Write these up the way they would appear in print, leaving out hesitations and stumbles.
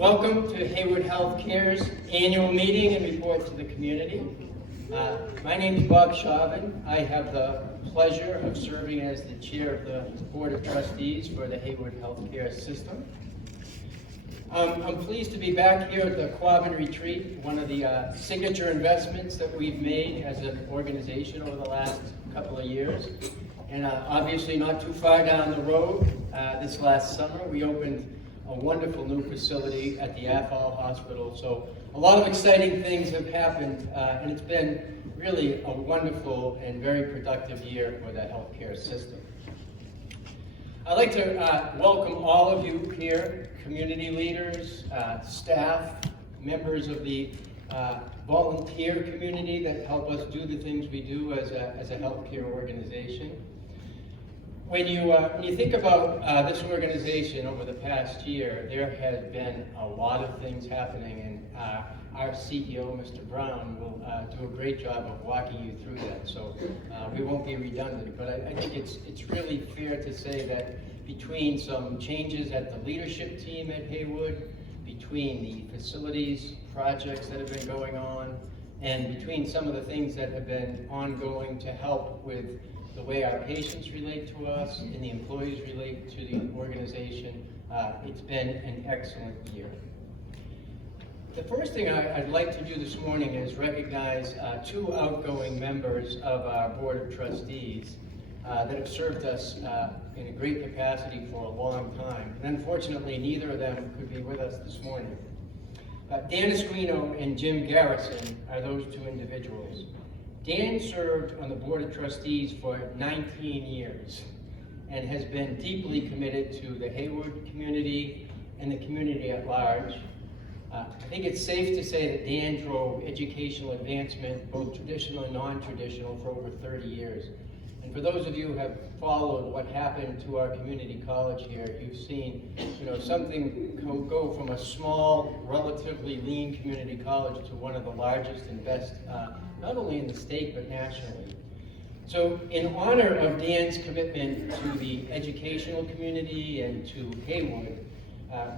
Welcome to Heywood Healthcare's annual meeting and report to the community. My name is Bob Chauvin. I have the pleasure of serving as the chair of the Board of Trustees for the Heywood Healthcare System. I'm pleased to be back here at the Quabbin Retreat, one of the signature investments that we've made as an organization over the last couple of years. And obviously not too far down the road, this last summer, we opened a wonderful new facility at the Athol Hospital. So a lot of exciting things have happened, and it's been really a wonderful and very productive year for the healthcare system. I'd like to welcome all of you here, community leaders, staff, members of the volunteer community that help us do the things we do as a healthcare organization. When you think about this organization over the past year, there has been a lot of things happening, and our CEO, Mr. Brown, will do a great job of walking you through that. So we won't be redundant, but I think it's really fair to say that between some changes at the leadership team at Heywood, between the facilities projects that have been going on, and between some of the things that have been ongoing to help with the way our patients relate to us and the employees relate to the organization, it's been an excellent year. The first thing I'd like to do this morning is recognize two outgoing members of our Board of Trustees that have served us in a great capacity for a long time. And unfortunately, neither of them could be with us this morning. Dan Esquino and Jim Garrison are those two individuals. Dan served on the Board of Trustees for 19 years and has been deeply committed to the Heywood community and the community at large. I think it's safe to say that Dan drove educational advancement, both traditional and non-traditional, for over 30 years. And for those of you who have followed what happened to our community college here, you've seen something go from a small, relatively lean community college to one of the largest and best, not only in the state, but nationally. So in honor of Dan's commitment to the educational community and to Heywood,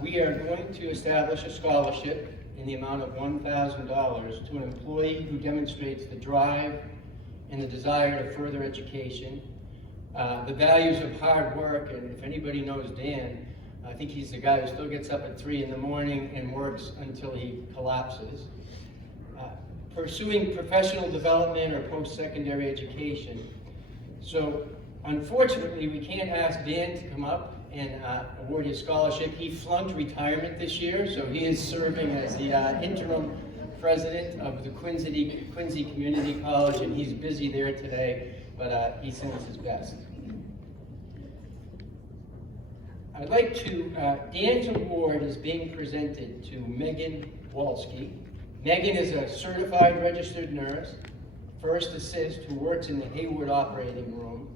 we are going to establish a scholarship in the amount of $1,000 to an employee who demonstrates the drive and the desire to further education, the values of hard work, and if anybody knows Dan, I think he's the guy who still gets up at 3 in the morning and works until he collapses. Pursuing professional development or post-secondary education. So unfortunately, we can't ask Dan to come up and award his scholarship. He flunked retirement this year, so he is serving as the interim president of the Quincy Community College, and he's busy there today, but he sends his best. I'd like to, Dan's award is being presented to Megan Walski. Megan is a certified registered nurse, first assist, who works in the Heywood operating room.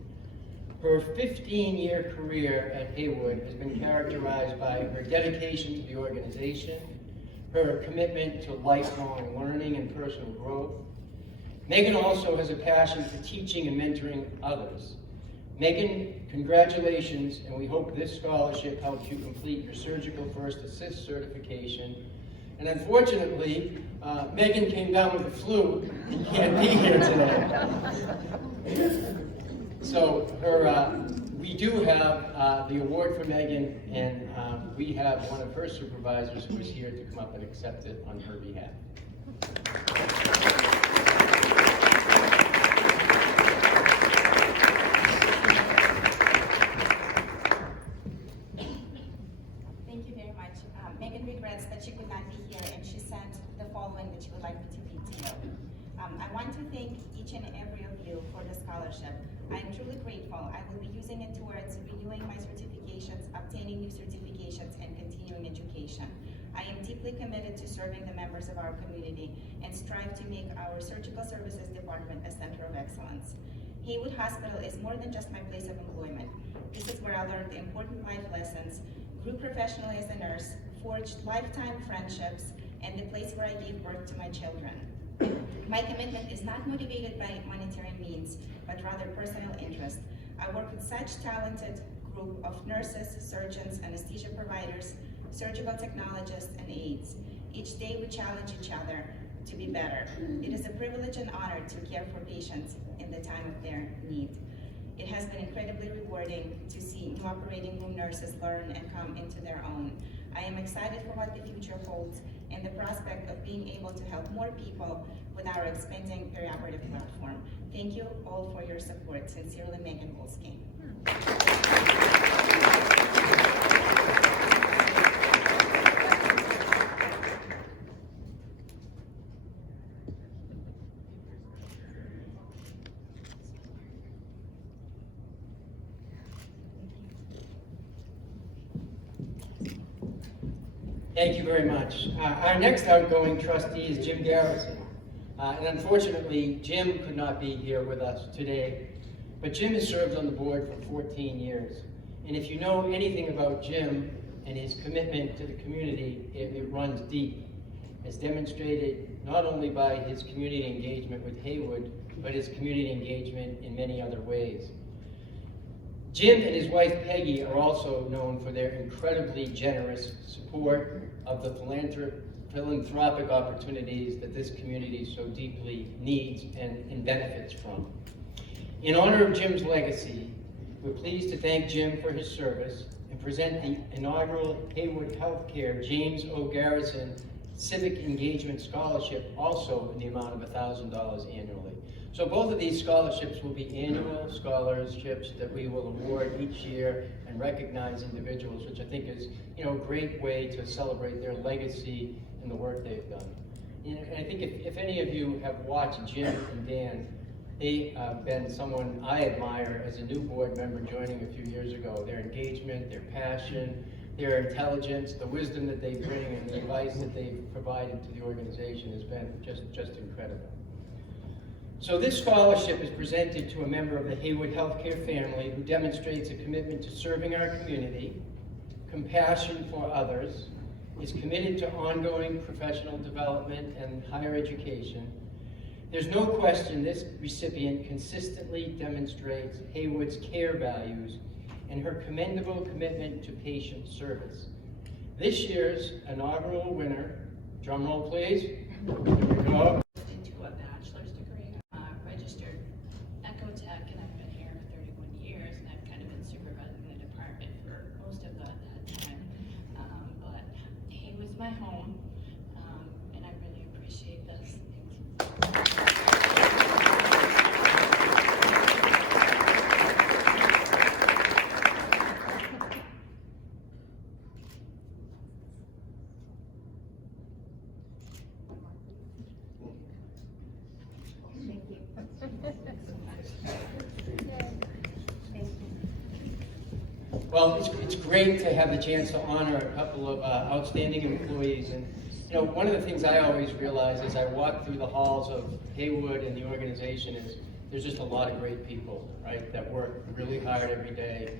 Her 15-year career at Heywood has been characterized by her dedication to the organization, her commitment to lifelong learning and personal growth. Megan also has a passion for teaching and mentoring others. Megan, congratulations, and we hope this scholarship helps you complete your surgical first assist certification. And unfortunately, Megan came down with the flu and can't be here today. So we do have the award for Megan, and we have one of her supervisors who is here to come up and accept it on her behalf. Thank you very much. Megan regrets that she could not be here, and she sent the following that she would like me to read to you. I want to thank each and every of you for the scholarship. I am truly grateful. I will be using it towards renewing my certifications, obtaining new certifications, and continuing education. I am deeply committed to serving the members of our community and strive to make our surgical services department a center of excellence. Heywood Hospital is more than just my place of employment. This is where I learned the important life lessons, grew professionally as a nurse, forged lifetime friendships, and the place where I gave birth to my children. My commitment is not motivated by monetary means, but rather personal interest. I work with such talented group of nurses, surgeons, anesthesia providers, surgical technologists, and aides. Each day we challenge each other to be better. It is a privilege and honor to care for patients in the time of their need. It has been incredibly rewarding to see new operating room nurses learn and come into their own. I am excited for what the future holds and the prospect of being able to help more people with our expanding perioperative platform. Thank you all for your support. Sincerely, Megan Wolski. Thank you very much. Our next outgoing trustee is Jim Garrison. And unfortunately, Jim could not be here with us today, but Jim has served on the board for 14 years. And if you know anything about Jim and his commitment to the community, it runs deep. As demonstrated not only by his community engagement with Heywood, but his community engagement in many other ways. Jim and his wife Peggy are also known for their incredibly generous support of the philanthropic opportunities that this community so deeply needs and benefits from. In honor of Jim's legacy, we're pleased to thank Jim for his service and present the inaugural Heywood Healthcare James O. Garrison Civic Engagement Scholarship, also in the amount of $1,000 annually. So both of these scholarships will be annual scholarships that we will award each year and recognize individuals, which I think is, a great way to celebrate their legacy and the work they've done. And I think if any of you have watched Jim and Dan, they have been someone I admire as a new board member joining a few years ago. Their engagement, their passion, their intelligence, the wisdom that they bring, and the advice that they've provided to the organization has been just incredible. So this scholarship is presented to a member of the Heywood Healthcare family who demonstrates a commitment to serving our community, compassion for others, is committed to ongoing professional development and higher education. There's no question this recipient consistently demonstrates Heywood's care values and her commendable commitment to patient service. This year's inaugural winner, drum roll please, here we go. Into a bachelor's degree. Registered Echo Tech, and I've been here for 31 years, and I've kind of been supervising the department for most of that time. But Heywood's my home, and I really appreciate this. Well, it's great to have the chance to honor a couple of outstanding employees. And one of the things I always realize as I walk through the halls of Heywood and the organization is there's just a lot of great people, right, that work really hard every day.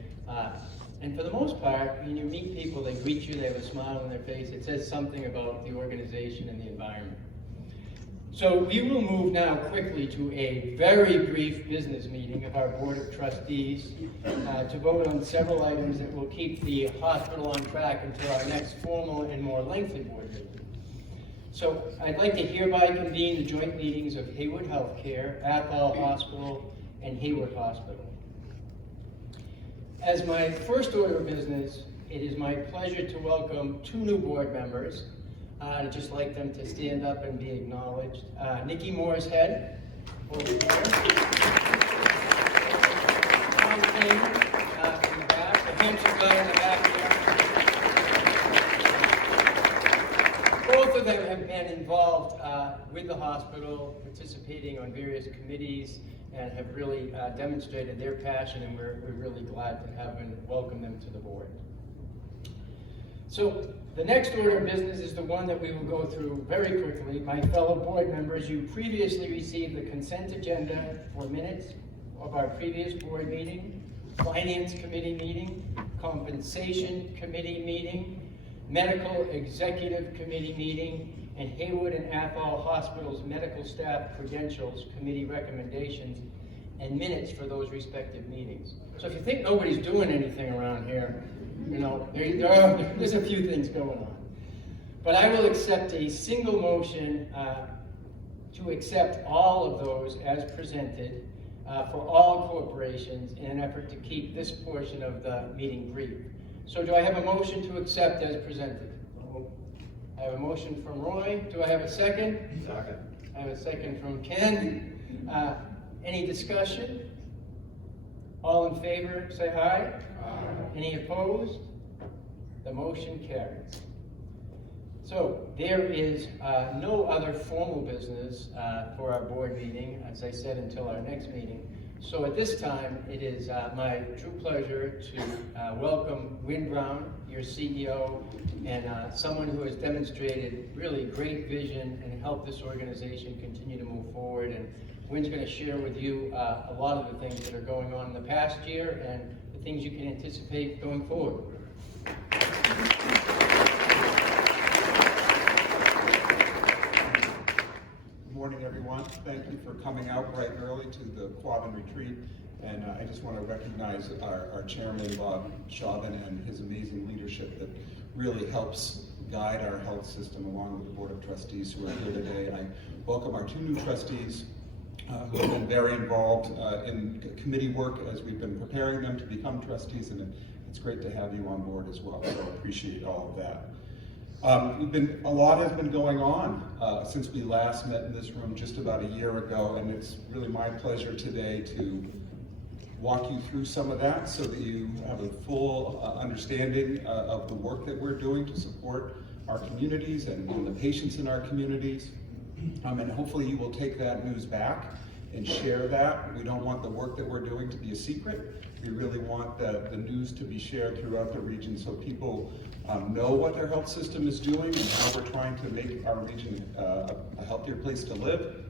And for the most part, when you meet people, they greet you, they have a smile on their face. It says something about the organization and the environment. So we will move now quickly to a very brief business meeting of our Board of Trustees to vote on several items that will keep the hospital on track until our next formal and more lengthy board meeting. So I'd like to hereby convene the joint meetings of Heywood Healthcare, Athol Hospital, and Heywood Hospital. As my first order of business, it is my pleasure to welcome two new board members. I'd just like them to stand up and be acknowledged. Nikki Mooreshead, over here. Tom King, in the back. The Hampshire guy in the back here. Both of them have been involved with the hospital, participating on various committees, and have really demonstrated their passion, and we're really glad to have and welcome them to the board. So the next order of business is the one that we will go through very quickly. My fellow board members, you previously received the consent agenda for minutes of our previous board meeting, Finance Committee meeting, Compensation Committee meeting, Medical Executive Committee meeting, and Heywood and Athol Hospital's Medical Staff Credentials Committee recommendations and minutes for those respective meetings. So if you think nobody's doing anything around here, You know, there's a few things going on. But I will accept a single motion to accept all of those as presented for all corporations in an effort to keep this portion of the meeting brief. So do I have a motion to accept as presented? I have a motion from Roy. Do I have a second? Second. I have a second from Ken. Any discussion? All in favor, say aye. Aye. Any opposed? The motion carries. So there is no other formal business for our board meeting, as I said, until our next meeting. So at this time, it is my true pleasure to welcome Wynn Brown, your CEO, and someone who has demonstrated really great vision and helped this organization continue to move forward. And Wynn's going to share with you a lot of the things that are going on in the past year and the things you can anticipate going forward. Good morning, everyone. Thank you for coming out bright and early to the Quabbin Retreat. And I just want to recognize our chairman, Bob Chauvin, and his amazing leadership that really helps guide our health system along with the Board of Trustees who are here today. And I welcome our two new trustees who have been very involved in committee work as we've been preparing them to become trustees, and it's great to have you on board as well, so I appreciate all of that. A lot has been going on since we last met in this room just about a year ago, and it's really my pleasure today to walk you through some of that so that you have a full understanding of the work that we're doing to support our communities and the patients in our communities. And hopefully you will take that news back and share that. We don't want the work that we're doing to be a secret. We really want the news to be shared throughout the region so people know what their health system is doing and how we're trying to make our region a healthier place to live,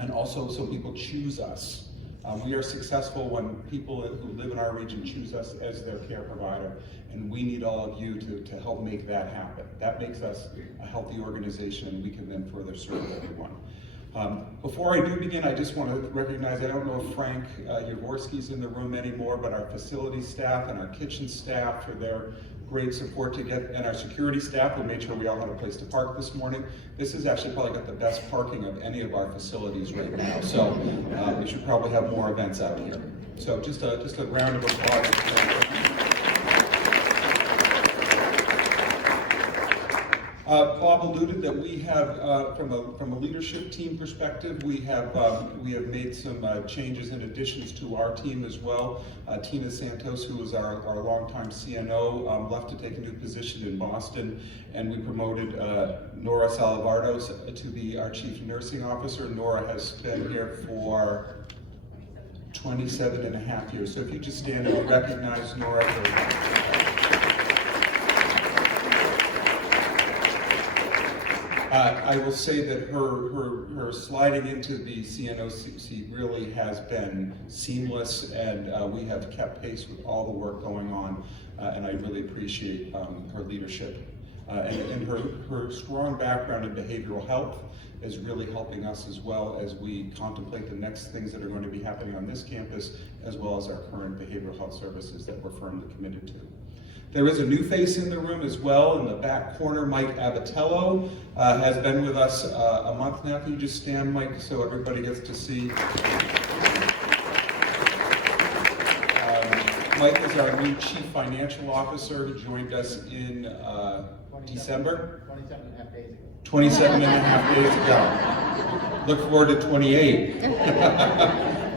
and also so people choose us. We are successful when people who live in our region choose us as their care provider, and we need all of you to help make that happen. That makes us a healthy organization, and we can then further serve everyone. Before I do begin, I just want to recognize, I don't know if Frank Yavorski's in the room anymore, but our facility staff and our kitchen staff for their great support and our security staff who made sure we all had a place to park this morning. This has actually probably got the best parking of any of our facilities right now, so we should probably have more events out here. So just a round of applause. Bob alluded that we have, from a leadership team perspective, we have made some changes and additions to our team as well. Tina Santos, who was our longtime CNO, left to take a new position in Boston, and we promoted Nora Salavardos to be our Chief Nursing Officer. Nora has been here for 27 and a half years. So if you just stand and recognize Nora. I will say that her sliding into the CNO seat really has been seamless, and we have kept pace with all the work going on, and I really appreciate her leadership. And her strong background in behavioral health is really helping us as well as we contemplate the next things that are going to be happening on this campus, as well as our current behavioral health services that we're firmly committed to. There is a new face in the room as well. In the back corner, Mike Abatello has been with us a month now. Can you just stand, Mike, so everybody gets to see? Mike is our new Chief Financial Officer. He joined us in December. 27 and a half days ago. 27 and a half days ago. Look forward to 28.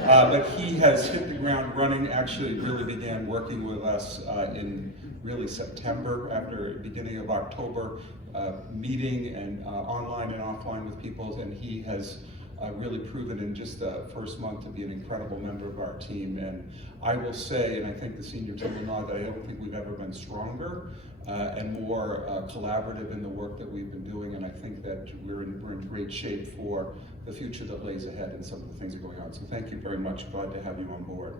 But he has hit the ground running, actually really began working with us in really September, after beginning of October, meeting and online and offline with people, and he has really proven in just the first month to be an incredible member of our team. And I will say, and I think the senior team will know, that I don't think we've ever been stronger and more collaborative in the work that we've been doing, and I think that we're in great shape for the future that lays ahead and some of the things that are going on. So thank you very much. Glad to have you on board.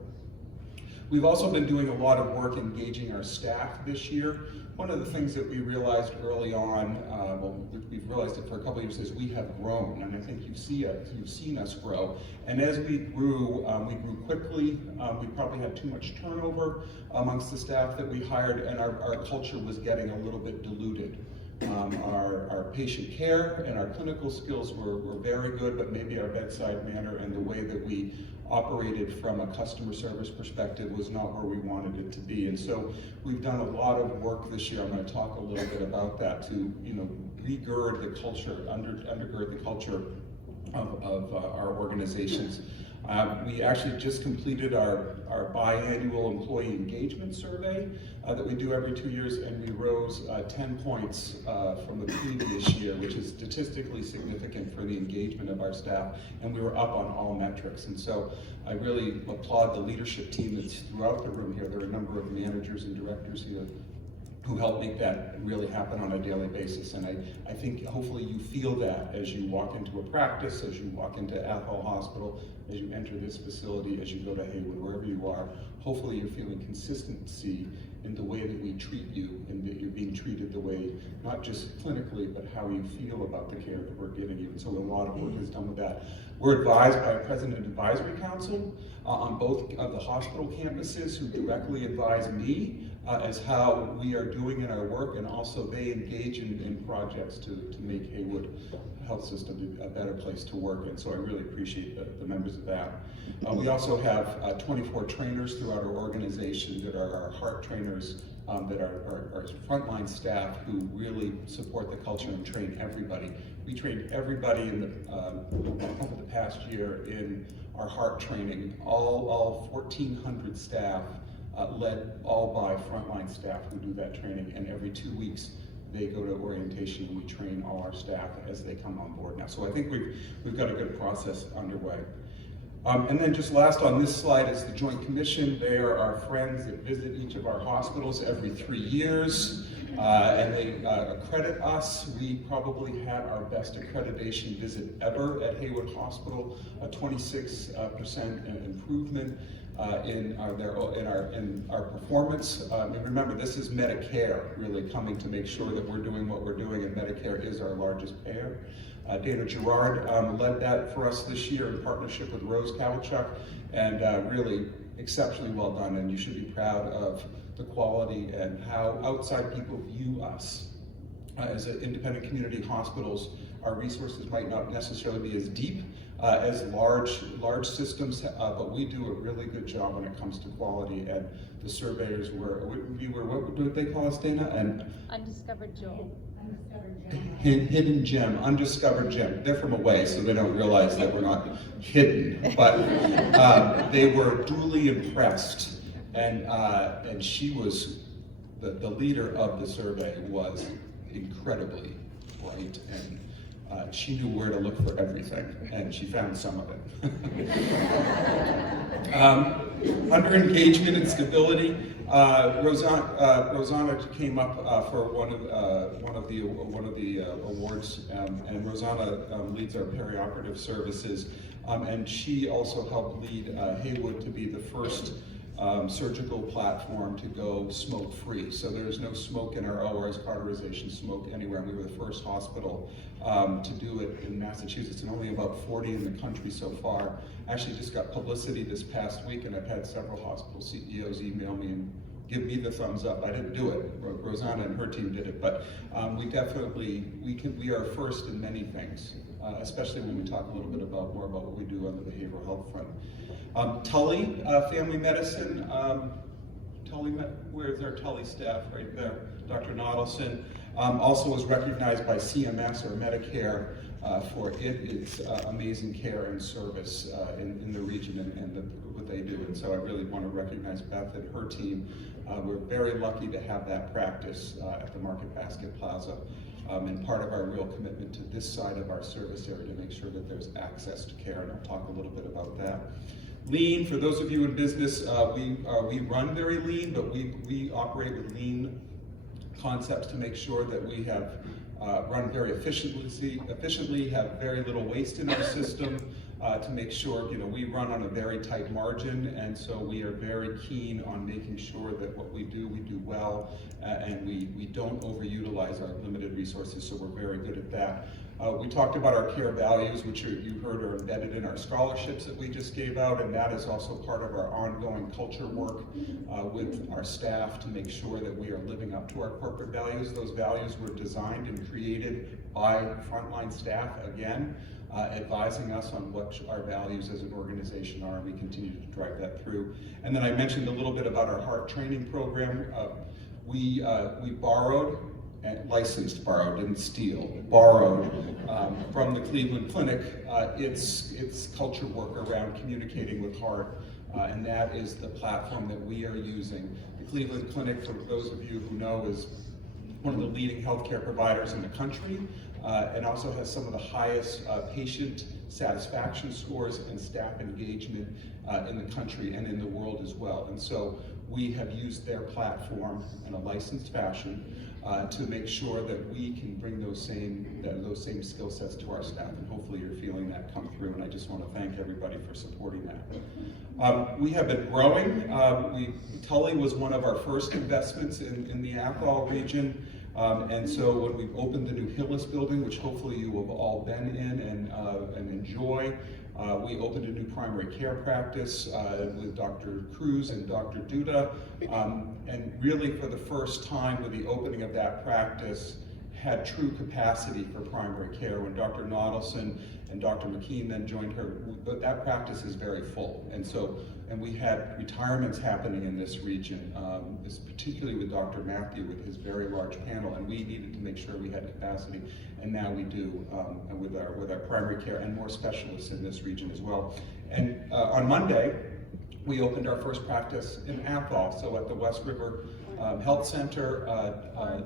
We've also been doing a lot of work engaging our staff this year. One of the things that we realized early on, we've realized it for a couple of years, is we have grown, and I think you've seen us grow. And as we grew quickly. We probably had too much turnover amongst the staff that we hired, and our culture was getting a little bit diluted. Our patient care and our clinical skills were very good, but maybe our bedside manner and the way that we operated from a customer service perspective was not where we wanted it to be. And so we've done a lot of work this year. I'm going to talk a little bit about that to regird the culture, undergird the culture of our organizations. We actually just completed our biannual employee engagement survey that we do every 2 years, and we rose 10 points from the previous year, which is statistically significant for the engagement of our staff, and we were up on all metrics. And so I really applaud the leadership team that's throughout the room here. There are a number of managers and directors here who help make that really happen on a daily basis. And I think hopefully you feel that as you walk into a practice, as you walk into Athol Hospital, as you enter this facility, as you go to Heywood, wherever you are, hopefully you're feeling consistency in the way that we treat you, and that you're being treated the way, not just clinically, but how you feel about the care that we're giving you. And so a lot of work is done with that. We're advised by a President Advisory Council on both of the hospital campuses, who directly advise me as how we are doing in our work, and also they engage in projects to make Heywood Health System a better place to work. And so I really appreciate the members of that. We also have 24 trainers throughout our organization that are our heart trainers, that are our frontline staff who really support the culture and train everybody. We trained everybody over the past year in our heart training, all 1,400 staff, led all by frontline staff who do that training, and every 2 weeks they go to orientation and we train all our staff as they come on board now. So I think we've got a good process underway. And then just last on this slide is the Joint Commission. They are our friends that visit each of our hospitals every 3 years, and they accredit us. We probably had our best accreditation visit ever at Heywood Hospital, a 26% improvement in our performance. And remember, this is Medicare really coming to make sure that we're doing what we're doing, and Medicare is our largest payer. Dana Gerard led that for us this year in partnership with Rose Kowalchuk, and really exceptionally well done, and you should be proud of the quality and how outside people view us. As independent community hospitals, our resources might not necessarily be as deep as large systems, but we do a really good job when it comes to quality, and the surveyors what would they call us, Dana? Undiscovered jewel. Hidden gem, undiscovered gem. They're from away, so they don't realize that we're not hidden, but they were duly impressed, and she was, the leader of the survey was incredibly bright, and she knew where to look for everything, and she found some of it. Under engagement and stability, Rosanna came up for one of the awards, and Rosanna leads our perioperative services, and she also helped lead Heywood to be the first surgical platform to go smoke-free. So there is no smoke in our ORs, cauterization smoke anywhere. And we were the first hospital to do it in Massachusetts, and only about 40 in the country so far. Actually just got publicity this past week, and I've had several hospital CEOs email me and give me the thumbs up. I didn't do it. Rosanna and her team did it, but we are first in many things, especially when we talk a little bit more about what we do on the behavioral health front. Tully Family Medicine, where's our Tully staff? Right there, Dr. Nodelson, also was recognized by CMS or Medicare for its amazing care and service in the region and what they do. And so I really want to recognize Beth and her team. We're very lucky to have that practice at the Market Basket Plaza. And part of our real commitment to this side of our service area to make sure that there's access to care, and I'll talk a little bit about that. Lean, for those of you in business, we run very lean, but we operate with lean concepts to make sure that we have run very efficiently, have very little waste in our system, to make sure, we run on a very tight margin, and so we are very keen on making sure that what we do well, and we don't overutilize our limited resources, so we're very good at that. We talked about our care values, which you heard are embedded in our scholarships that we just gave out, and that is also part of our ongoing culture work with our staff to make sure that we are living up to our corporate values. Those values were designed and created by frontline staff, again, advising us on what our values as an organization are, and we continue to drive that through. And then I mentioned a little bit about our heart training program. We borrowed, and licensed, borrowed, didn't steal, borrowed from the Cleveland Clinic its culture work around communicating with heart, and that is the platform that we are using. The Cleveland Clinic, for those of you who know, is one of the leading healthcare providers in the country, and also has some of the highest patient satisfaction scores and staff engagement in the country and in the world as well. And so we have used their platform in a licensed fashion to make sure that we can bring those same skill sets to our staff, and hopefully you're feeling that come through, and I just want to thank everybody for supporting that. We have been growing. Tully was one of our first investments in the Athol region, and so when we opened the new Hillis building, which hopefully you have all been in and enjoy, we opened a new primary care practice with Dr. Cruz and Dr. Duda, and really for the first time with the opening of that practice, had true capacity for primary care. When Dr. Nodelson and Dr. McKean then joined her, that practice is very full. And we had retirements happening in this region, particularly with Dr. Matthew with his very large panel, and we needed to make sure we had capacity, and now we do with our primary care and more specialists in this region as well. And on Monday, we opened our first practice in Athol, so at the West River Health Center,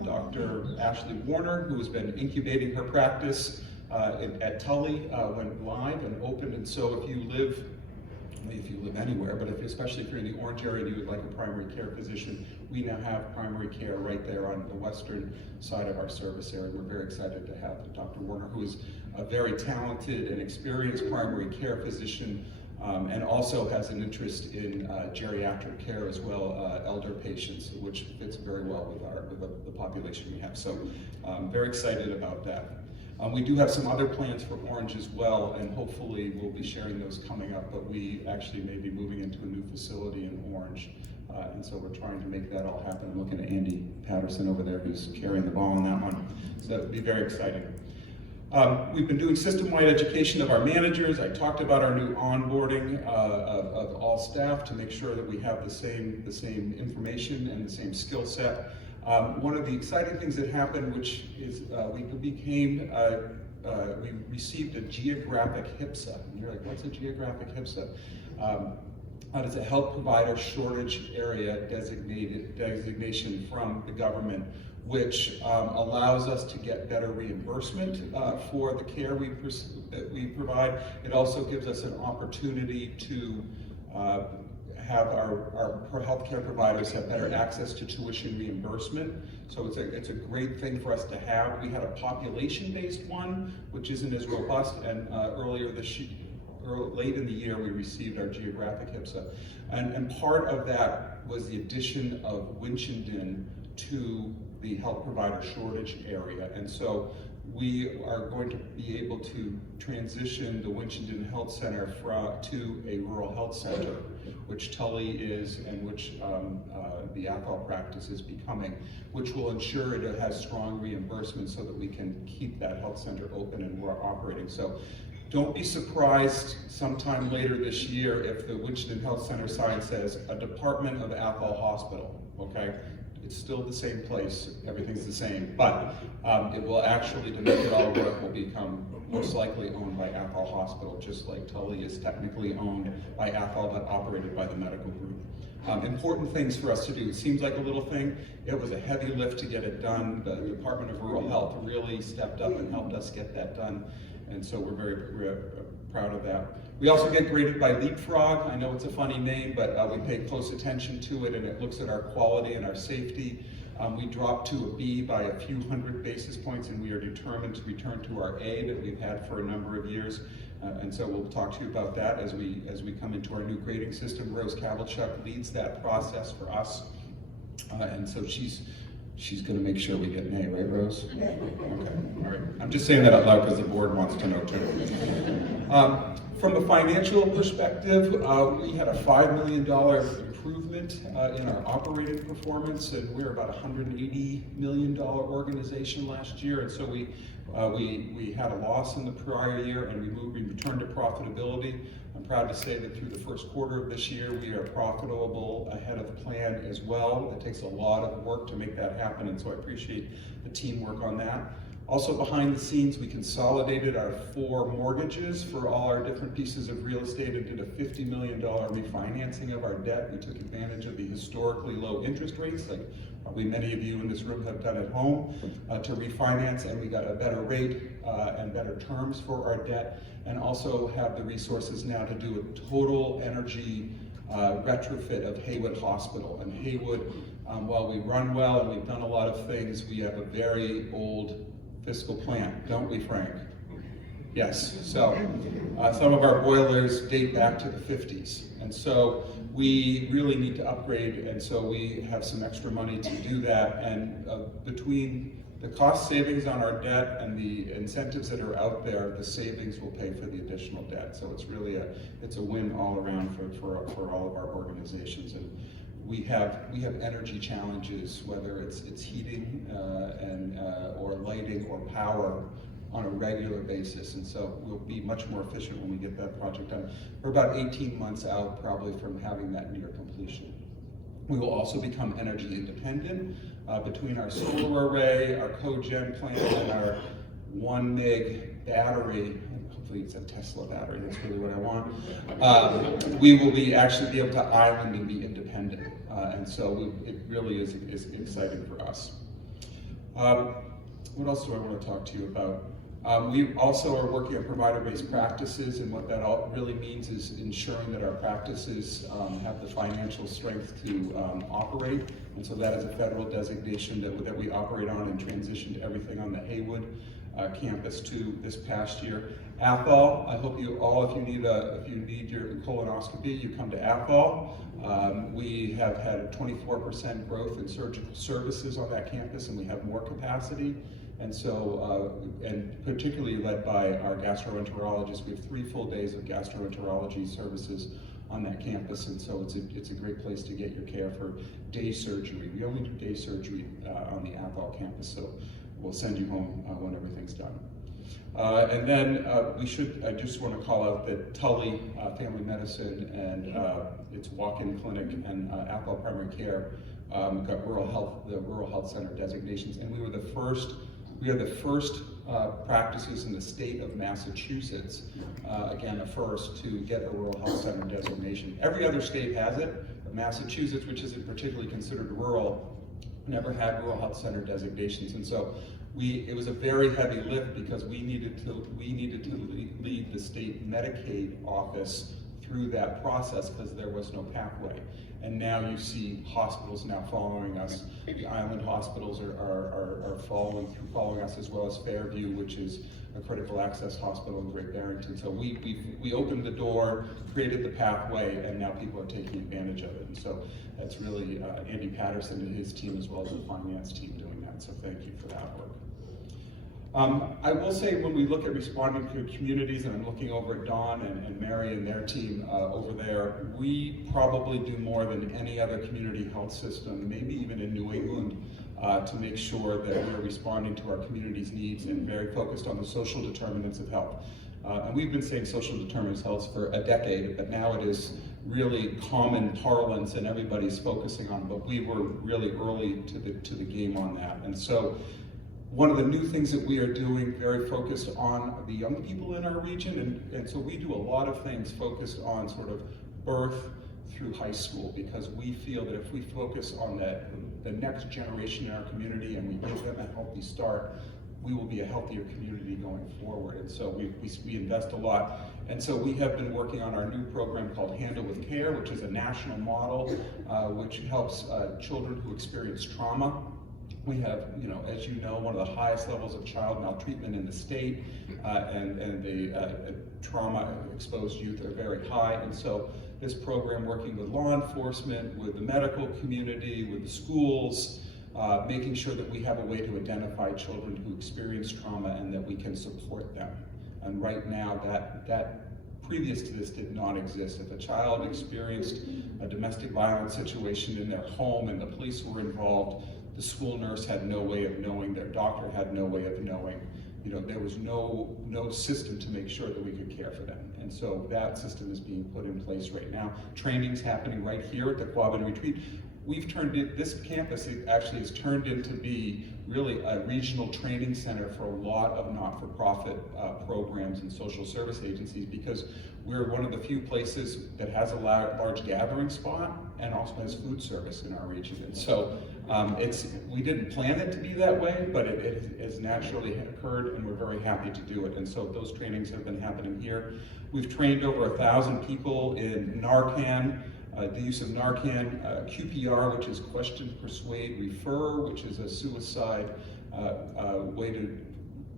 Dr. Ashley Warner, who has been incubating her practice at Tully, went live and opened. And so if you live anywhere, but especially if you're in the Orange area and you would like a primary care physician, we now have primary care right there on the western side of our service area. We're very excited to have Dr. Warner, who is a very talented and experienced primary care physician, and also has an interest in geriatric care as well, elder patients, which fits very well with the population we have. So very excited about that. We do have some other plans for Orange as well, and hopefully we'll be sharing those coming up, but we actually may be moving into a new facility in Orange, and so we're trying to make that all happen. I'm looking at Andy Patterson over there who's carrying the ball on that one, so it'll be very exciting. We've been doing system-wide education of our managers. I talked about our new onboarding of all staff to make sure that we have the same information and the same skill set. One of the exciting things that happened, which is we received a geographic HPSA. And you're like, what's a geographic HPSA? That is a health provider shortage area designation from the government, which allows us to get better reimbursement for the care that we provide. It also gives us an opportunity to have our healthcare providers have better access to tuition reimbursement. So it's a great thing for us to have. We had a population-based one, which isn't as robust, and late in the year we received our geographic HPSA. And part of that was the addition of Winchendon to the health provider shortage area. And so we are going to be able to transition the Winchendon Health Center to a rural health center, which Tully is and which the Athol practice is becoming, which will ensure it has strong reimbursement so that we can keep that health center open and we're operating. So don't be surprised sometime later this year if the Winchendon Health Center sign says a Department of Athol Hospital, okay? It's still the same place, everything's the same, but it will actually, to make it all work, will become most likely owned by Athol Hospital, just like Tully is technically owned by Athol but operated by the medical group. Important things for us to do. It seems like a little thing. It was a heavy lift to get it done. The Department of Rural Health really stepped up and helped us get that done, and so we're very proud of that. We also get graded by Leapfrog. I know it's a funny name, but we pay close attention to it, and it looks at our quality and our safety. We dropped to a B by a few hundred basis points, and we are determined to return to our A that we've had for a number of years. And so we'll talk to you about that as we come into our new grading system. Rose Kavalchuk leads that process for us. And so she's going to make sure we get an A, right, Rose? Okay, all right. I'm just saying that out loud because the board wants to know too. From a financial perspective, we had a $5 million improvement in our operating performance, and we're about a $180 million organization last year. And so we had a loss in the prior year, and we returned to profitability. I'm proud to say that through the first quarter of this year, we are profitable ahead of the plan as well. It takes a lot of work to make that happen, and so I appreciate the teamwork on that. Also behind the scenes, we consolidated our 4 mortgages for all our different pieces of real estate and did a $50 million refinancing of our debt. We took advantage of the historically low interest rates, like probably many of you in this room have done at home, to refinance, and we got a better rate and better terms for our debt, and also have the resources now to do a total energy retrofit of Heywood Hospital. And Heywood, while we run well and we've done a lot of things, we have a very old fiscal plant, don't we, Frank? Yes, so some of our boilers date back to the 50s, and so we really need to upgrade, and so we have some extra money to do that, and between the cost savings on our debt and the incentives that are out there, the savings will pay for the additional debt. So it's really a win all around for all of our organizations. And we have energy challenges, whether it's heating or lighting or power on a regular basis, and so we'll be much more efficient when we get that project done. We're about 18 months out probably from having that near completion. We will also become energy independent between our solar array, our cogen plant, and our 1 meg battery. Hopefully it's a Tesla battery, that's really what I want. We will actually be able to island and be independent. And so it really is exciting for us. What else do I want to talk to you about? We also are working on provider-based practices, and what that all really means is ensuring that our practices have the financial strength to operate. And so that is a federal designation that we operate on and transitioned everything on the Heywood campus to this past year. Athol, I hope you all, if you need your colonoscopy, you come to Athol. We have had a 24% growth in surgical services on that campus, and we have more capacity. And so, and particularly led by our gastroenterologists, we have 3 full days of gastroenterology services on that campus, and so it's a great place to get your care for day surgery. We only do day surgery on the Athol campus, so we'll send you home when everything's done. And then I just want to call out that Tully Family Medicine and its walk-in clinic and Athol Primary Care got the Rural Health Center designations, and we are the first practices in the state of Massachusetts, again, the first to get a Rural Health Center designation. Every other state has it, but Massachusetts, which isn't particularly considered rural, never had Rural Health Center designations, and so it was a very heavy lift because we needed to lead the state Medicaid office through that process because there was no pathway. And now you see hospitals now following us. The island hospitals are following us, as well as Fairview, which is a critical access hospital in Great Barrington. So we opened the door, created the pathway, and now people are taking advantage of it. And so that's really Andy Patterson and his team, as well as the finance team, doing that. So thank you for that work. I will say, when we look at responding to communities, and I'm looking over at Dawn and Mary and their team over there, we probably do more than any other community health system, maybe even in New England, to make sure that we're responding to our community's needs and very focused on the social determinants of health. And we've been saying social determinants of health for a decade, but now it is really common parlance and everybody's focusing on it, but we were really early to the game on that. And so one of the new things that we are doing, very focused on the young people in our region, and so we do a lot of things focused on sort of birth through high school, because we feel that if we focus on the next generation in our community and we give them a healthy start, we will be a healthier community going forward. And so we invest a lot. And so we have been working on our new program called Handle with Care, which is a national model which helps children who experience trauma We have, as you know, one of the highest levels of child maltreatment in the state, and the trauma-exposed youth are very high. And so this program, working with law enforcement, with the medical community, with the schools, making sure that we have a way to identify children who experience trauma and that we can support them. And right now, that previous to this did not exist. If a child experienced a domestic violence situation in their home and the police were involved, the school nurse had no way of knowing, their doctor had no way of knowing. There was no system to make sure that we could care for them. And so that system is being put in place right now. Training's happening right here at the Quabbin Retreat. This campus actually has turned into be really a regional training center for a lot of not-for-profit programs and social service agencies, because we're one of the few places that has a large gathering spot and also has food service in our region. And so we didn't plan it to be that way, but it has naturally occurred, and we're very happy to do it. And so those trainings have been happening here. We've trained over 1,000 people in Narcan, the use of Narcan, QPR, which is question, persuade, refer, which is a suicide way to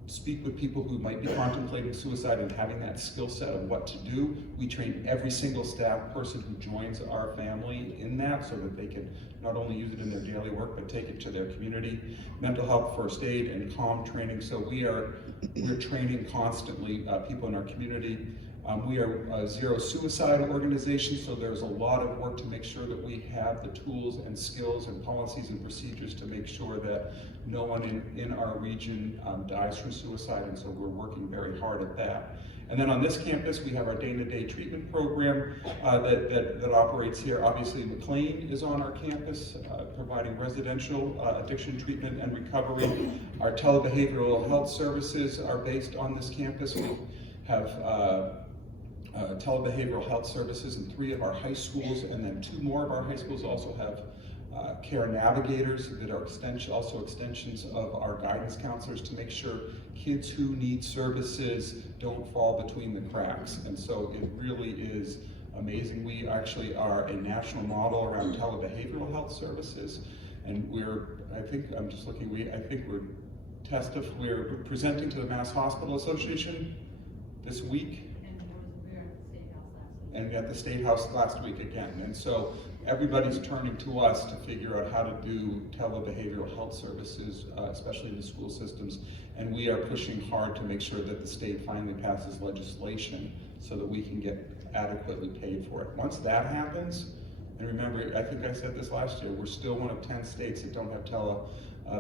speak with people who might be contemplating suicide and having that skill set of what to do. We train every single staff person who joins our family in that so that they can not only use it in their daily work, but take it to their community. Mental health, first aid, and CALM training. So we're training constantly people in our community. We are a zero suicide organization, so there's a lot of work to make sure that we have the tools and skills and policies and procedures to make sure that no one in our region dies from suicide, and so we're working very hard at that. And then on this campus, we have our day-to-day treatment program that operates here. Obviously, McLean is on our campus, providing residential addiction treatment and recovery. Our telebehavioral health services are based on this campus. We have telebehavioral health services in 3 of our high schools, and then 2 more of our high schools also have care navigators that are also extensions of our guidance counselors to make sure kids who need services don't fall between the cracks. And so it really is amazing. We actually are a national model around telebehavioral health services, and we're presenting to the Mass Hospital Association this week. And at the State House last week again. And so everybody's turning to us to figure out how to do telebehavioral health services, especially in the school systems. And we are pushing hard to make sure that the state finally passes legislation so that we can get adequately paid for it. Once that happens, and remember, I think I said this last year, we're still one of 10 states that don't have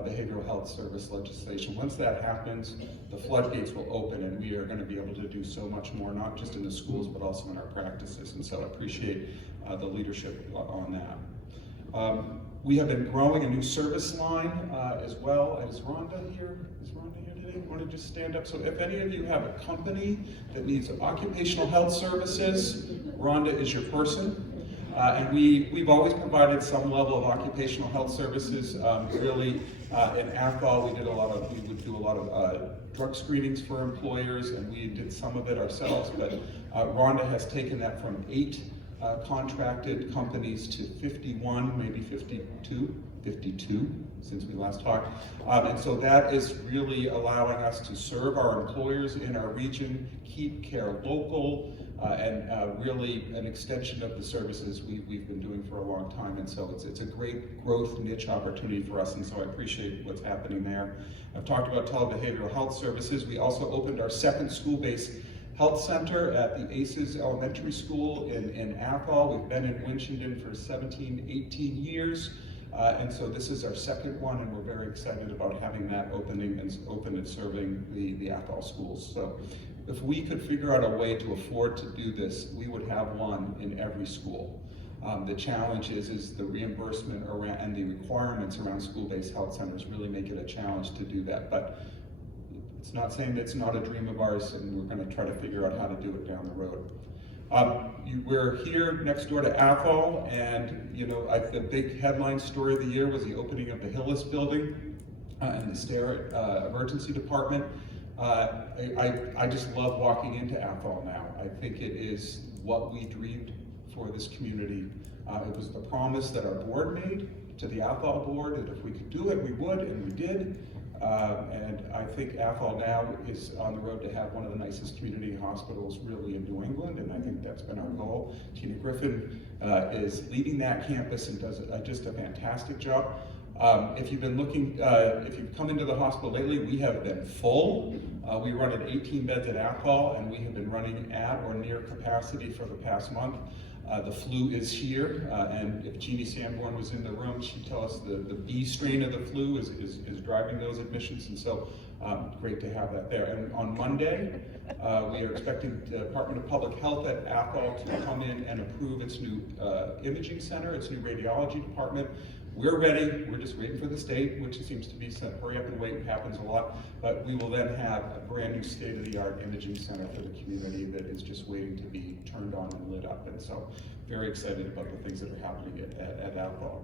behavioral health service legislation. Once that happens, the floodgates will open, and we are going to be able to do so much more, not just in the schools, but also in our practices. And so I appreciate the leadership on that. We have been growing a new service line as well. Is Rhonda here? Is Rhonda here today? Want to just stand up? So if any of you have a company that needs occupational health services, Rhonda is your person. And we've always provided some level of occupational health services. Really, in Athol, we would do a lot of drug screenings for employers, and we did some of it ourselves. But Rhonda has taken that from 8 contracted companies to 51, maybe 52 since we last talked. And so that is really allowing us to serve our employers in our region, keep care local, and really an extension of the services we've been doing for a long time. And so it's a great growth niche opportunity for us, and so I appreciate what's happening there. I've talked about telebehavioral health services. We also opened our second school-based health center at the ACES Elementary School in Athol. We've been in Winchendon for 17, 18 years. And so this is our second one, and we're very excited about having that open and serving the Athol schools. So if we could figure out a way to afford to do this, we would have one in every school. The challenge is the reimbursement around and the requirements around school-based health centers really make it a challenge to do that. But it's not saying that it's not a dream of ours, and we're going to try to figure out how to do it down the road. We're here next door to Athol, and the big headline story of the year was the opening of the Hillis building and the stair emergency department. I just love walking into Athol now. I think it is what we dreamed for this community. It was the promise that our board made, to the Athol board that if we could do it, we would, and we did. And I think Athol now is on the road to have one of the nicest community hospitals really in New England, and I think that's been our goal. Tina Griffin is leading that campus and does just a fantastic job. If you've been looking, if you've come into the hospital lately, we have been full. We run at 18 beds at Athol, and we have been running at or near capacity for the past month. The flu is here, and if Jeannie Sanborn was in the room, she'd tell us the B strain of the flu is driving those admissions, and so great to have that there. And on Monday, we are expecting the Department of Public Health at Athol to come in and approve its new imaging center, its new radiology department. We're ready, we're just waiting for the state, which seems to be some hurry up and wait, happens a lot, but we will then have a brand new state-of-the-art imaging center for the community that is just waiting to be turned on and lit up, and so very excited about the things that are happening at Athol.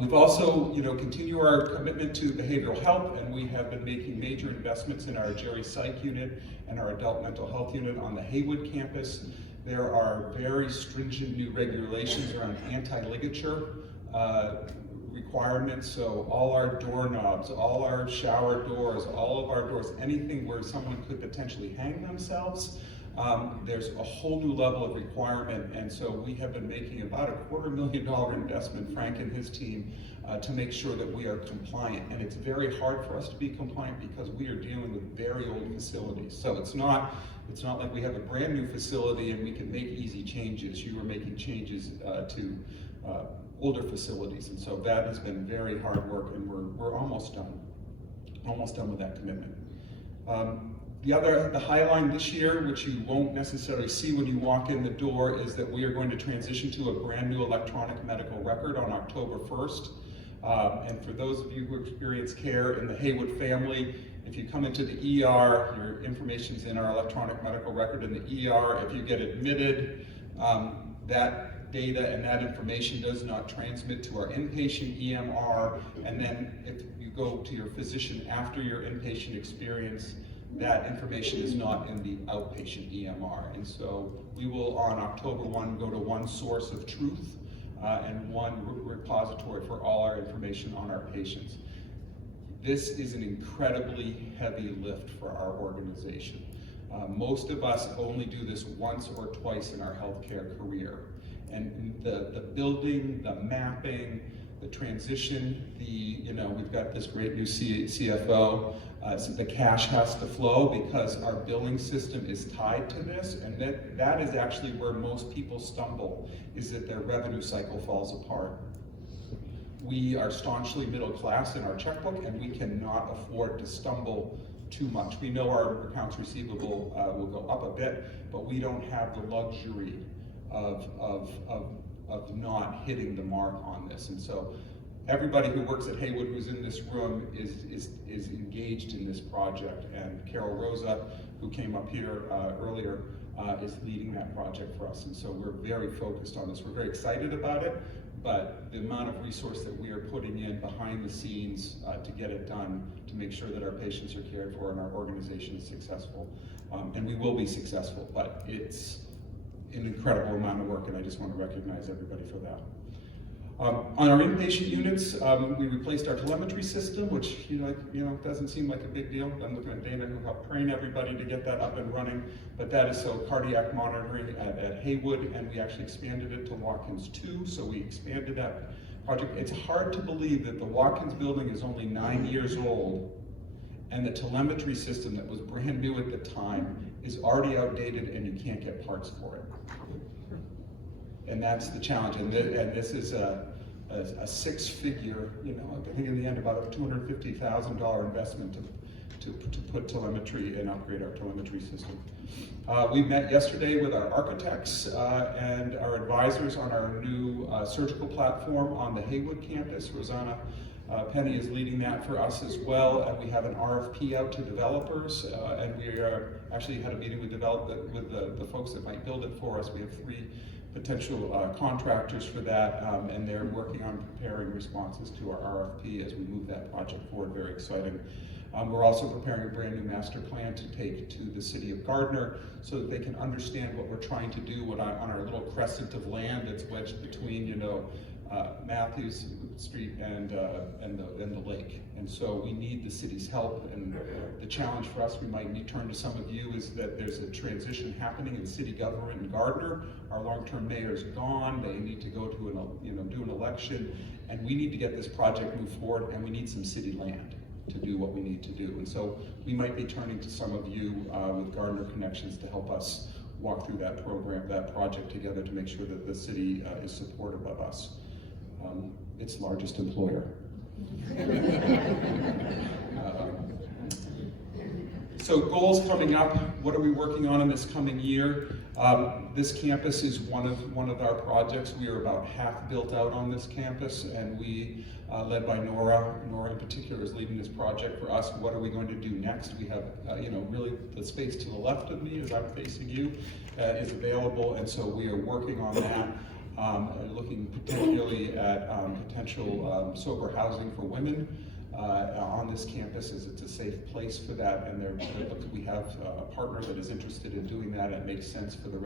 We've also, continue our commitment to behavioral health, and we have been making major investments in our Jerry Psych unit and our adult mental health unit on the Heywood campus. There are very stringent new regulations around anti-ligature requirements, so all our doorknobs, all our shower doors, all of our doors, anything where someone could potentially hang themselves, there's a whole new level of requirement, and so we have been making about a $250,000 investment, Frank and his team, to make sure that we are compliant. And it's very hard for us to be compliant because we are dealing with very old facilities. So it's not like we have a brand new facility and we can make easy changes. You are making changes to older facilities, and so that has been very hard work, and we're almost done with that commitment. The highline this year, which you won't necessarily see when you walk in the door, is that we are going to transition to a brand new electronic medical record on October 1st. And for those of you who experience care in the Heywood family, if you come into the ER, your information's in our electronic medical record in the ER. If you get admitted, that data and that information does not transmit to our inpatient EMR, and then if you go to your physician after your inpatient experience, that information is not in the outpatient EMR. And so we will, on October 1, go to one source of truth and one repository for all our information on our patients. This is an incredibly heavy lift for our organization. Most of us only do this once or twice in our healthcare career. And the building, the mapping, the transition, we've got this great new CFO, so the cash has to flow because our billing system is tied to this, and that is actually where most people stumble, is that their revenue cycle falls apart. We are staunchly middle class in our checkbook, and we cannot afford to stumble too much. We know our accounts receivable will go up a bit, but we don't have the luxury of not hitting the mark on this. And so everybody who works at Heywood who's in this room is engaged in this project. And Carol Rosa, who came up here earlier, is leading that project for us. And so we're very focused on this. We're very excited about it, but the amount of resource that we are putting in behind the scenes to get it done, to make sure that our patients are cared for and our organization is successful. And we will be successful, but it's an incredible amount of work, and I just want to recognize everybody for that. On our inpatient units, we replaced our telemetry system, which doesn't seem like a big deal. I'm looking at Dana, who helped train everybody to get that up and running, but that is so cardiac monitoring at Heywood, and we actually expanded it to Watkins 2, so we expanded that project. It's hard to believe that the Watkins building is only 9 years old, and the telemetry system that was brand new at the time is already outdated and you can't get parts for it. And that's the challenge, and this is a six-figure, I think in the end about a $250,000 investment to put telemetry and upgrade our telemetry system. We met yesterday with our architects and our advisors on our new surgical platform on the Heywood campus. Rosanna Penny is leading that for us as well, and we have an RFP out to developers, and we actually had a meeting with the folks that might build it for us. We have 3 potential contractors for that, and they're working on preparing responses to our RFP as we move that project forward. Very exciting. We're also preparing a brand new master plan to take to the city of Gardner so that they can understand what we're trying to do on our little crescent of land that's wedged between Matthews Street and the lake. And so we need the city's help, and the challenge for us, we might need to turn to some of you, is that there's a transition happening in city government in Gardner. Our long-term mayor's gone, they need to go to do an election, and we need to get this project moved forward, and we need some city land to do what we need to do. And so we might be turning to some of you with Gardner connections to help us walk through that program, that project together, to make sure that the city is supportive of us. Its largest employer. So goals coming up, what are we working on in this coming year? This campus is one of our projects. We are about half built out on this campus, and we, led by Nora in particular, is leading this project for us. What are we going to do next? We have, really the space to the left of me, as I'm facing you, is available, and so we are working on that. Looking particularly at potential sober housing for women on this campus, as it's a safe place for that, and we have a partner that is interested in doing that. It makes sense for the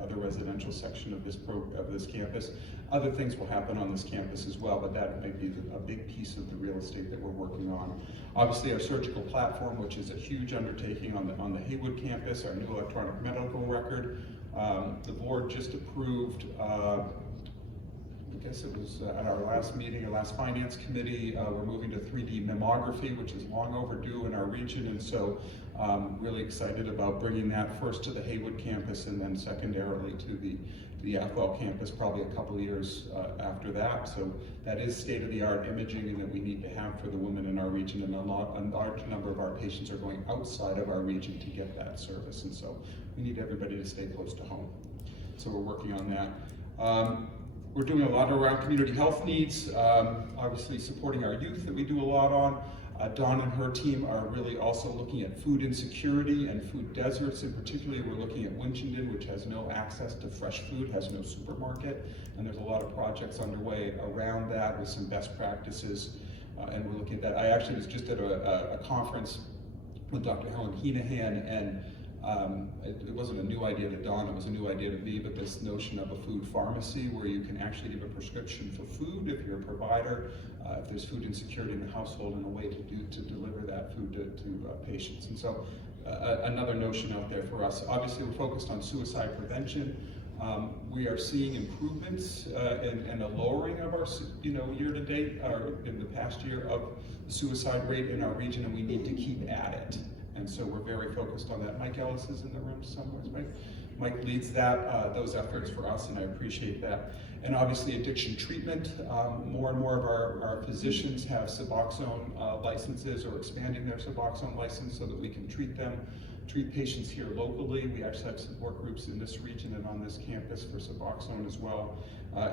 other residential section of this campus. Other things will happen on this campus as well, but that may be a big piece of the real estate that we're working on. Obviously, our surgical platform, which is a huge undertaking on the Heywood campus, our new electronic medical record. The board just approved, I guess it was at our last meeting, our last finance committee, we're moving to 3D mammography, which is long overdue in our region, and so really excited about bringing that first to the Heywood campus and then secondarily to the Athol campus probably a couple of years after that. So that is state-of-the-art imaging and that we need to have for the women in our region, and a large number of our patients are going outside of our region to get that service, and so we need everybody to stay close to home. So we're working on that. We're doing a lot around community health needs, obviously supporting our youth that we do a lot on. Dawn and her team are really also looking at food insecurity and food deserts. In particular, we're looking at Winchendon, which has no access to fresh food, has no supermarket, and there's a lot of projects underway around that with some best practices, and we're looking at that. I actually was just at a conference with Dr. Helen Heenahan, and it wasn't a new idea to Dawn, it was a new idea to me, but this notion of a food pharmacy where you can actually give a prescription for food if you're a provider, if there's food insecurity in the household, and a way to deliver that food to patients. And so another notion out there for us. Obviously, we're focused on suicide prevention. We are seeing improvements and a lowering of our, year to date, or in the past year, of the suicide rate in our region, and we need to keep at it. And so we're very focused on that. Mike Ellis is in the room somewhere, right? Mike leads those efforts for us, and I appreciate that. And obviously addiction treatment. More and more of our physicians have Suboxone licenses, or expanding their Suboxone license so that we can treat patients here locally. We actually have support groups in this region and on this campus for Suboxone as well.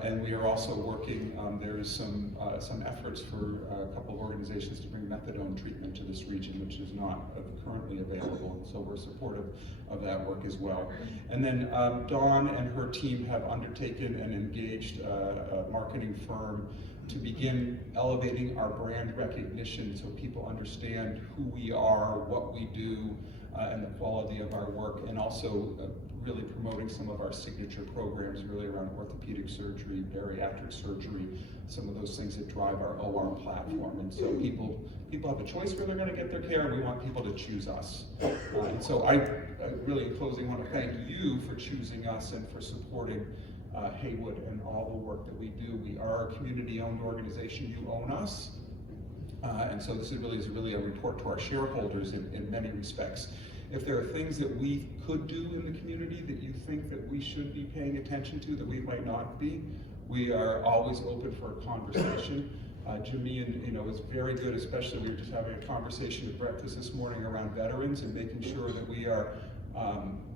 And we are also working, there is some efforts for a couple of organizations to bring methadone treatment to this region, which is not currently available. So we're supportive of that work as well. And then Dawn and her team have undertaken and engaged a marketing firm to begin elevating our brand recognition so people understand who we are, what we do, and the quality of our work, and also really promoting some of our signature programs really around orthopedic surgery, bariatric surgery, some of those things that drive our OR platform. And so people have a choice where they're going to get their care, and we want people to choose us. And so I really, in closing, want to thank you for choosing us and for supporting Heywood and all the work that we do. We are a community-owned organization. You own us. And so this is really a report to our shareholders in many respects. If there are things that we could do in the community that you think that we should be paying attention to that we might not be, we are always open for a conversation. Jimmy is very good, especially we were just having a conversation at breakfast this morning around veterans and making sure that we are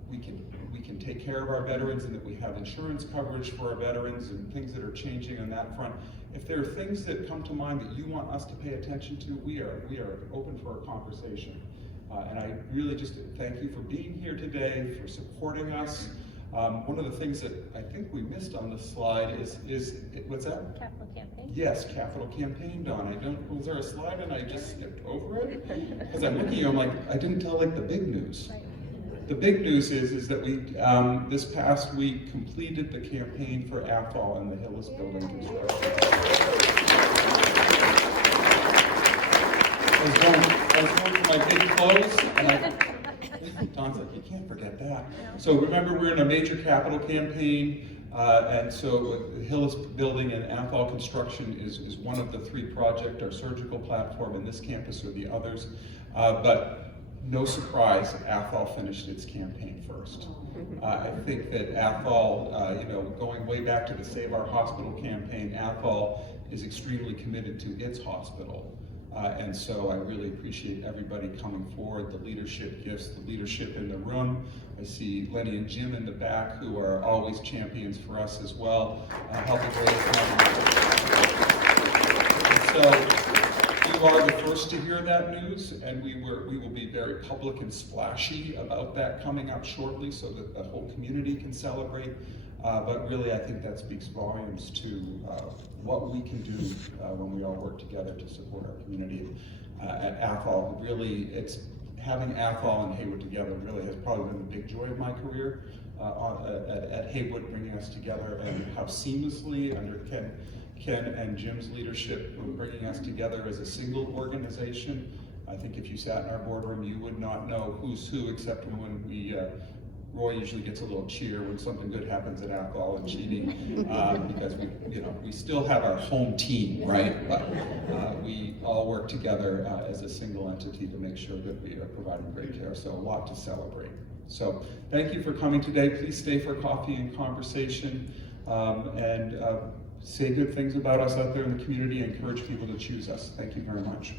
we can take care of our veterans and that we have insurance coverage for our veterans and things that are changing on that front. If there are things that come to mind that you want us to pay attention to, we are open for a conversation. And I really just thank you for being here today, for supporting us. One of the things that I think we missed on the slide is what's that? Capital campaign. Yes, capital campaign, Dawn. Was there a slide and I just skipped over it? Because I'm looking at you, I'm like, I didn't tell the big news. Right. the big news is that we, this past week, completed the campaign for AFOL and the Hillis building construction. I was going for my big close, and Don's like, you can't forget that. So remember, we're in a major capital campaign, and so the Hillis building and AFOL construction is one of the 3 projects, our surgical platform in this campus or the others. But no surprise, AFOL finished its campaign first. I think that AFOL, you know, going way back to the Save Our Hospital campaign, AFOL is extremely committed to its hospital. And so I really appreciate everybody coming forward, the leadership gifts, the leadership in the room. I see Lenny and Jim in the back, who are always champions for us as well, helping raise money. So you are the first to hear that news, and we will be very public and splashy about that coming up shortly so that the whole community can celebrate. But really, I think that speaks volumes to what we can do when we all work together to support our community. At AFOL, really, it's having AFOL and Heywood together really has probably been the big joy of my career at Heywood, bringing us together, and how seamlessly under Ken and Jim's leadership, bringing us together as a single organization. I think if you sat in our boardroom, you would not know who's who, except when we, Roy usually gets a little cheer when something good happens at alcohol and cheating, because we still have our home team, right? But we all work together as a single entity to make sure that we are providing great care. So a lot to celebrate. So thank you for coming today. Please stay for coffee and conversation, and say good things about us out there in the community. Encourage people to choose us. Thank you very much.